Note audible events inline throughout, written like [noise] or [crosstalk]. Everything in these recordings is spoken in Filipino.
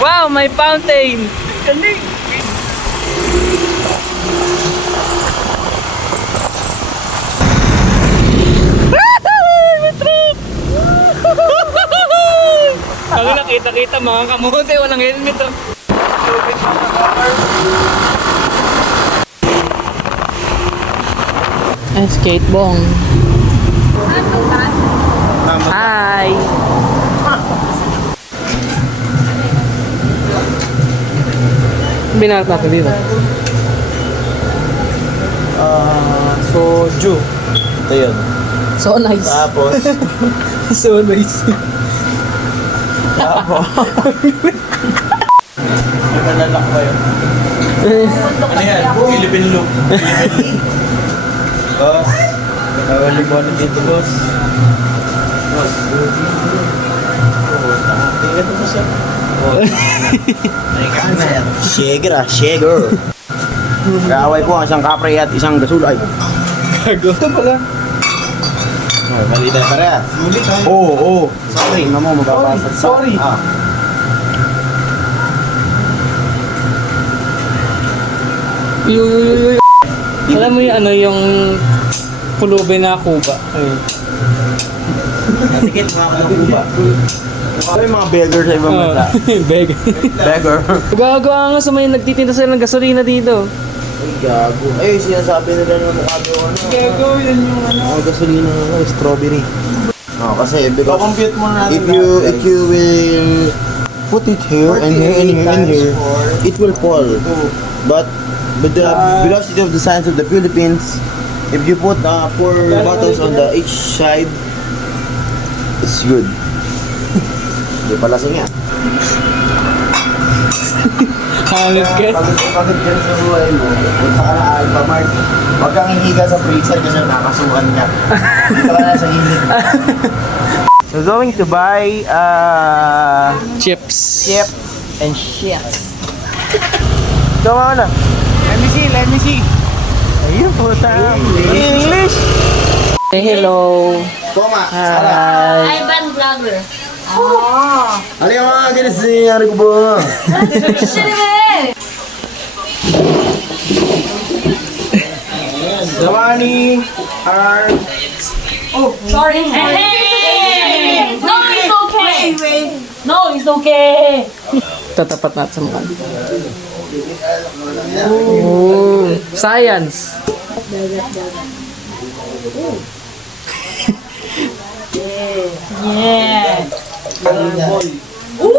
Wow, may fountain! Galing! Ang nakita-kita mga kamote, walang helmet oh. Ay, skatebong. Hi! Binalak natin dito. Ah, soju. Ito yun. So nice. Tapos, so nice. tapos. Nalalak ba yun? Ano yan? Philippine look. Philippine look. Boss. Nawali mo na dito, boss. Boss. Tingnan mo siya. Shaker ah, shaker. Kaaway po ang isang kapre at isang gasulay. Gago. Ito pala. Oh, mali tayo parehas. Muli tayo. Oo, oo. Sorry, na mo mababasa. Sorry. Ah. Yuy, Alam mo yung ano yung pulubi na kuba. Ayun. Natikit mga ako ng kuba. Ano yung mga beggar sa ibang bansa? Beg. [laughs] Beggar. Gagawa nga sa may nagtitinda sila ng gasolina dito. Ay, gago. Ay, sinasabi nila na mukha daw ano. Gago, yan yung ano. Mga gasolina ano, strawberry. Oh, kasi because Pakompute mo natin. if you if you will put it here and here and here and here, it will fall. But with the velocity of the sands of the Philippines, if you put uh, four bottles on the each side, it's good. Hindi pala siya. Halit [laughs] ka. Pagod ka sa buhay mo, punta ka na Alpha Mart. Huwag kang hihiga sa freezer kasi nakakasuhan ka. Dito ka na sa gilid. [laughs] So going to buy uh, Chips. chips and shit. Come on na. Let me see, let me see. Ayun po English! Say hello. Toma, Hi. Ivan Vlogger. Ano yung mga ginasiyari ko ba? Giovanni, are... Sorry. Hey! No, it's okay. No, it's okay. Tatapat natin sa mukha. Oh, science. Yeah. Ooh!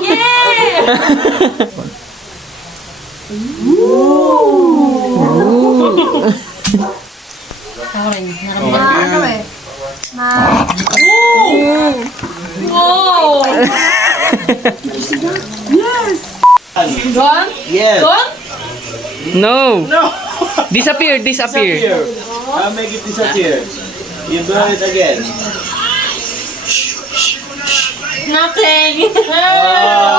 Yeah! ano eh. Whoa! Gone? Yes. Gone? No. No! Disappear, disappear. Disappear. I'll make it disappear. You do it again. Nothing. Ah.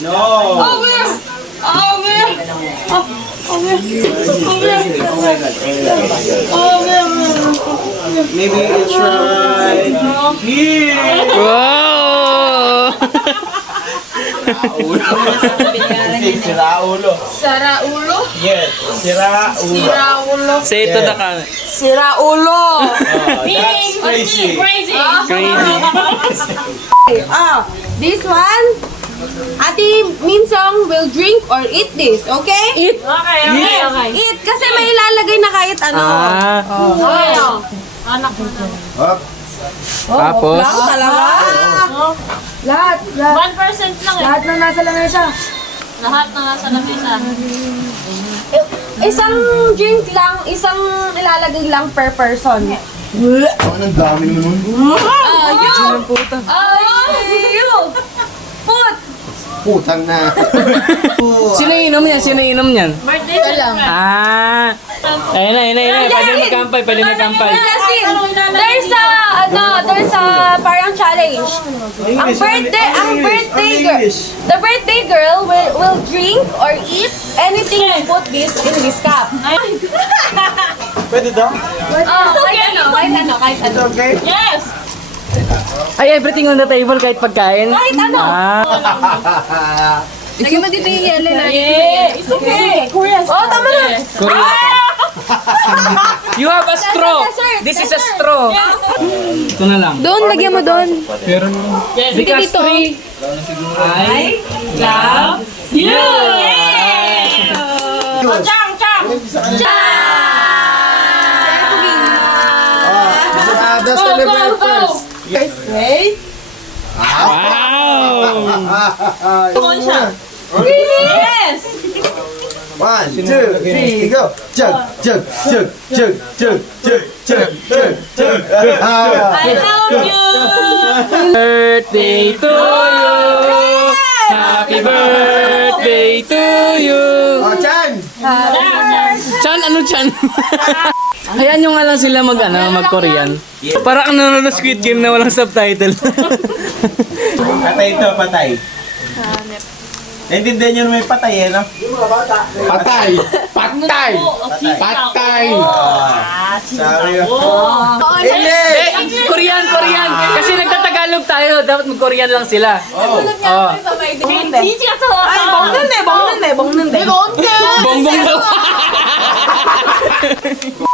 No! Oh, where? Oh, where? Oh, oh, where? Oh, where? Oh, where? Maybe it's right here. Wow! [laughs] Sira ulo. Sara ulo? Yes, sira ulo. Sira ulo. Say it to the camera. Sira ulo. Oh, that's crazy. Crazy. Crazy. [laughs] Ah, this one, Ate Minsong will drink or eat this, okay? Eat. Okay, okay, okay. Eat, kasi may ilalagay na kahit ano. Ah. Okay. Anak ko. Tapos, Lang talaga. Lahat, lahat. 1% lang eh. Lahat na nasa lamesa. Lahat na nasa lamesa. Isang drink lang, isang ilalagay lang per person. Ang dami naman. Ayaw! Ayaw! Put! Putang na. [laughs] sino inom niyan? Sino inom niyan? Birthday ko lang. Ah. Ayun na, ayun na, ayun na. Pwede magkampay, pwede magkampay. There's a, ano, there's a parang challenge. Ang birthday, ang birthday girl, the birthday girl will, will drink or eat anything you put this in this cup. Pwede daw? Oh, kahit ano, kahit ano, kahit kahit ano. Yes! Ay, everything on the table kahit pagkain? Kahit ano. Ah, Lagyan mo dito yung yellow na. Yeah! It's okay! Korean Oh, tama na. Korea ka. [laughs] You have a straw. This is a straw. Ito na lang. Doon, lagyan mo doon. Pero Yes! because dito. three, I Love you! Yeah! Oh, Chang! Chang! Ah, let's Go, celebrate go, Wait! Wow! Doon siya! Yes! One, two, three, go. Chug, chug, chug, chug, chug, chug, chug, chug, chug. I love you! Birthday to you! Happy birthday to you! Oh, Chan! Chan, ano Chan? [laughs] Hayaan nyo nga lang sila mag, ano, mag-Korean. Parang ano nanonood ng Squid Game na walang subtitle. [laughs] Patay ito, patay. Naintindihan nyo na may patay eh, no? Patay! Patay! Patay! Sorry. Hindi! eh, Korean, Korean! Kasi nagtatagalog tayo, dapat mag-Korean lang sila. Oh. Oh. Hindi ka to! Ay, 먹는데, 먹는데, 먹는데. 이거 언제? Bongbong daw.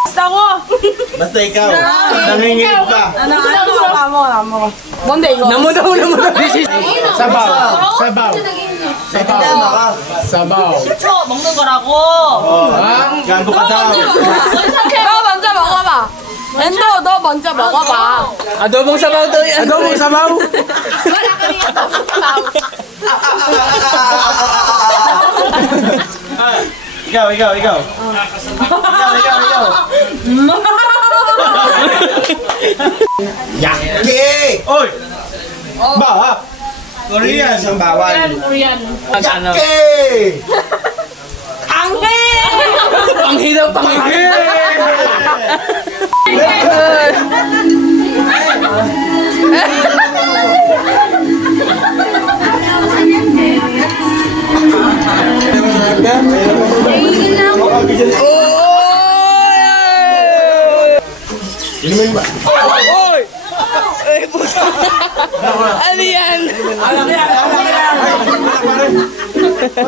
비싸고? Basta ikaw. Nanginginig ka. 안 먹어, 안 먹어, 안 먹어. 뭔데, 이거? Namo daw, namo daw. Sabaw! Sabaw! Naintindihan mo ka? Sabaw! 초 먹는 거라고. Ah? Gago ka daw. 너 먼저 먹어봐. Ento, adobo, ang sabaw ka pa. Adobong sabaw to yan. Adobong sabaw. Wala ka rin adobong sabaw. Ikaw, ikaw, ikaw. Ikaw, ikaw, ikaw. Yaki! Oy! Ba! Korean! Isang bawal. Korean. Yaki! Ang hirap, ang Oy! Ay, puta! Ano yan? Ano yan? Ano yan? Ito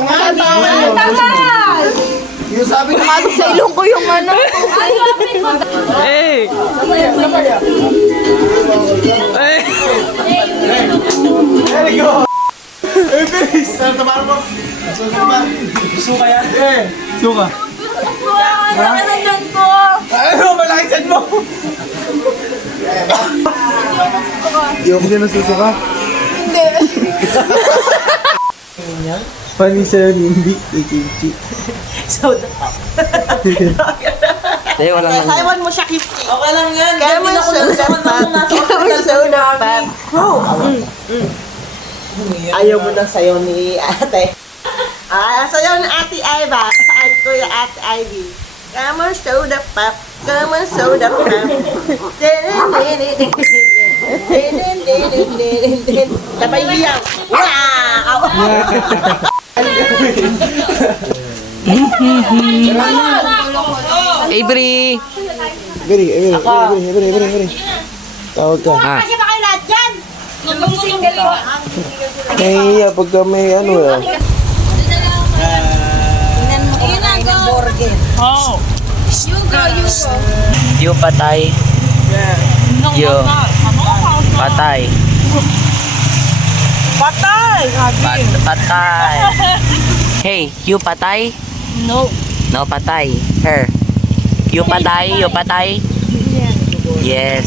nga, Ang! Yung sabi ko, Sa ilong ko yung ano. Ano akin? Hey! There you go. Eh, bilis. Saan tumaro mo? Saan yan? Eh, suka. Wow, ang laki ng ko. Ano, malaki saan mo? Hindi ako masusuka. Hindi ako masusuka? Hindi. Funny sa hindi kay Kimchi. Soda pop. Sa'yo walang nang... Sayawan mo siya, Kimchi. Okay lang yan. Kaya mo yung soda pop. Kaya mo yung soda pop. Oh. Mm, mm. Ayaw mo na sa'yo ni ate. Ah, sa'yo ni ate Iva. Ay, kuya ate Ivy. Kaya mo soda pop. Kaya mo soda pop. Dilin, dilin, dilin, dilin. Sabay hiyaw. Wow! Avery! Avery, Avery, Avery, Avery, Avery, Avery. Tawag ka. Ah. Kasi ba kayo lahat dyan? Nahihiya pagka may ano eh. Tingnan mo kung kainin burger. Oh! Yugo, yugo. Yo patay. Yeah. Yo. Patay. Patay! Pat patay. Hey, you patay? No. No, patay. Her. You patay? You patay? Yes.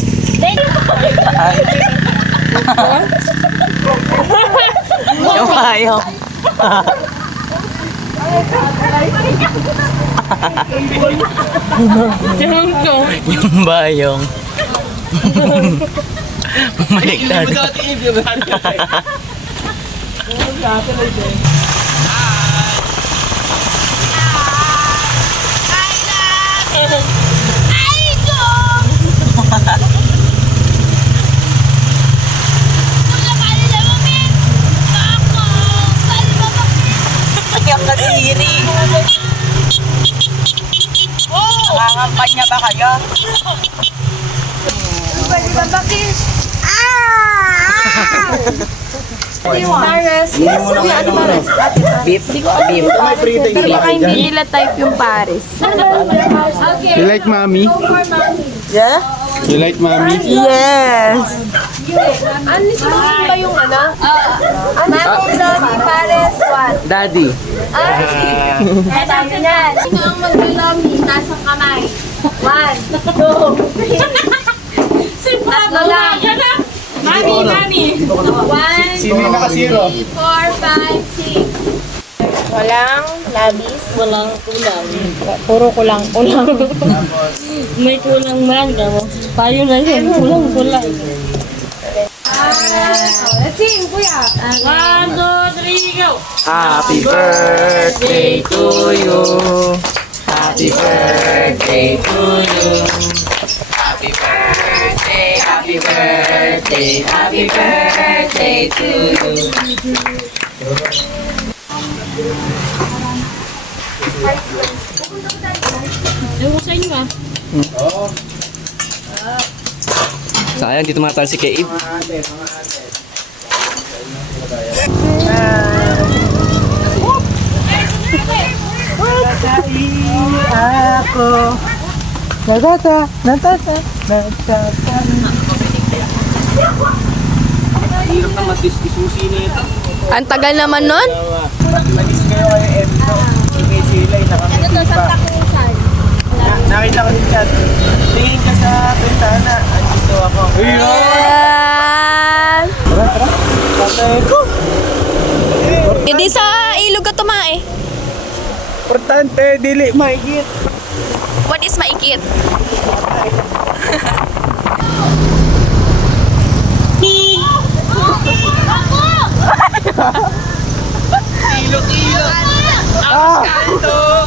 Yung ayaw. Yung bayong. Bumaliktad. Hindi mo oh! dati ibig. Ang dati na dyan. Nangangampanya ba kayo? Pwede ba bakis? Pares. Yes, ano ano Pares? Beef. Beef. Pero baka hindi nila type yung Pares. Okay. You like mommy? Yeah? You like mommy? Yes! Ano ba yung ano? Ano Mommy, Mommy, Pares, what? Daddy. Ay! Eh, sabi niyan. Sino ang maglalami? Nasa kamay. One, two, three. One, Sino yung nakasiro? three, four, five, six. Walang labis. Walang kulang. Puro kulang-kulang. [laughs] May kulang man. Gamo. Tayo na yun. Kulang-kulang. Let's sing, kuya. One, two, three, go! Happy birthday to you. Happy birthday to you. Birthday, happy birthday to you. Ewan sa inyo ah. Sayang, dito mga si Kaib. Ako. Natata, natata, natata. Hirap na masisisusi na ito. Ang tagal naman nun? Nagis kayo kayo Emso. May silay, nakakita pa. Na- Nakita ko din chat. Tingin ka sa bintana. Andito ako. Yan. Tatay ko. Hindi sa ilog ka tumae. Importante, dili maigit. What is [laughs]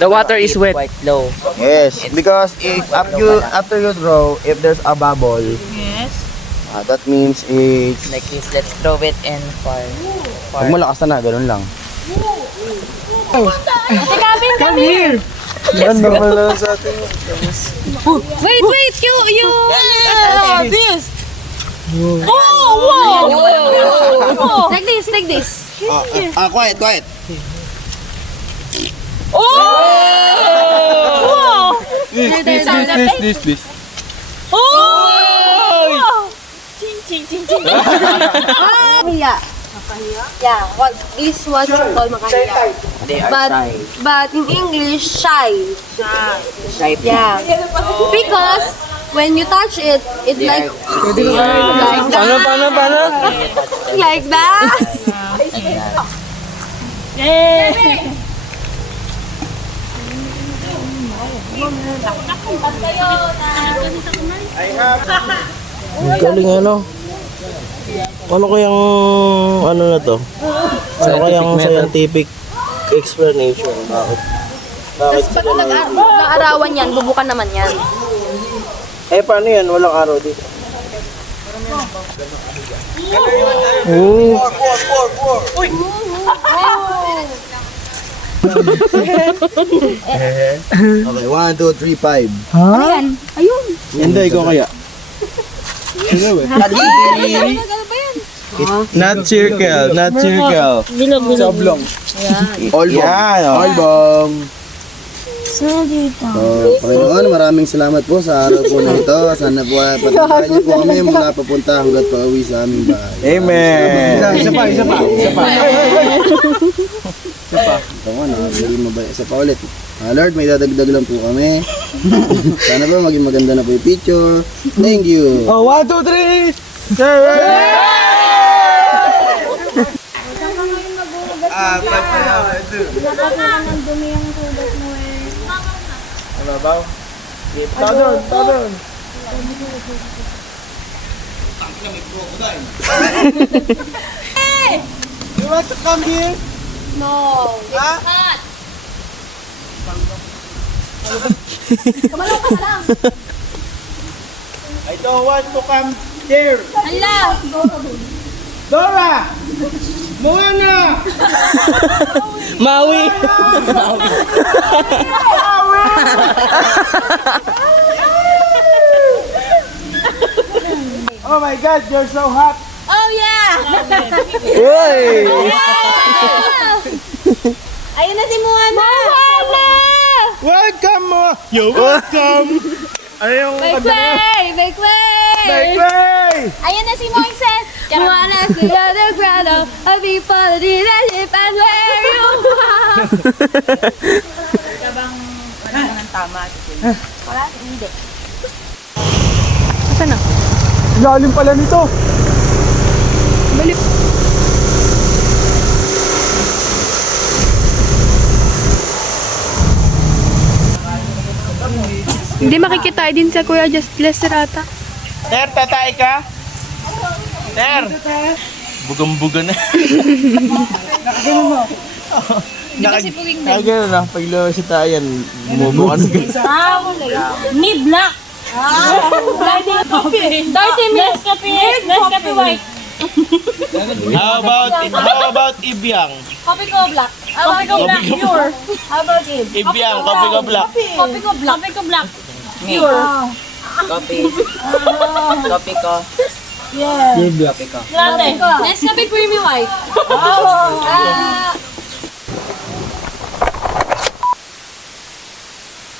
The water is wet. Yes, because if after you after you draw, if there's a bubble, Yes. ah, that means it's Like this, let's throw it in far. Pag malakas na, ganun lang. Come here. Yan, normal na sa atin. Wait, wait. You, you. Yeah, this. Like this, like this. Ah, quiet, quiet. This, this, this, this, this, this. Makahiya. Yeah, what this was called makahiya. But shy. but in English, shy. Shy Yeah. Because when you touch it, it like like Paano, that, paano, paano? like that. Yay! Galing ano? Ano kayang ano na to? Ano kayang scientific explanation? Bakit? Bakit Pag nag- nag-arawan yan, bubukan naman yan. Eh, paano yan? Walang araw dito. Okay, one, two, three, five. Ano yan? Ayun. Hindi, ikaw kaya. Not circle, not circle. Bilog, bilog. Sablong. All bomb. Yan, all bomb. So, Panginoon, maraming salamat po sa araw po na ito. Sana po ay patuloy niyo po kami mula papunta hanggat pa uwi sa aming bahay. Amen. Isa pa, isa pa, isa pa. Isa pa. Tama na, hindi mabaya. Isa pa ulit. Ah, Lord, may dadagdag lang po kami. [laughs] Sana po maging maganda na po yung picture. Thank you. Oh, one, two, three. You want to come here? No. It's not. Kumalaw ka na lang. I don't want to come there. Hala. Dora! Moana! Maui! Oh my god, you're so hot. Oh yeah. Uy! Ayun na si Moana. Moana. Welcome mo! You're welcome! ano yung Make way. Make way. Make way! Ayun na si Moises. Moana to the ground of people did a ship and where you are. [laughs] Lalim pala nito. Hindi makikita din sa Kuya Just Bless Rata. Ter, tatay ka? Ter! Bugang-buga na. [laughs] [laughs] Hindi kasi puging na. Kaya na, pag lumabas si Tayan, bumubuka na ganun. Me black. Dirty milk. Nescafe white. How about, how about Ibyang? Coffee ko black. Coffee ko black pure. How about it? Ibyang, kopi ka black. Coffee ko black. Coffee ko black. Me. Copy. Copy ko. Latte. Nescafe creamy white. Ah.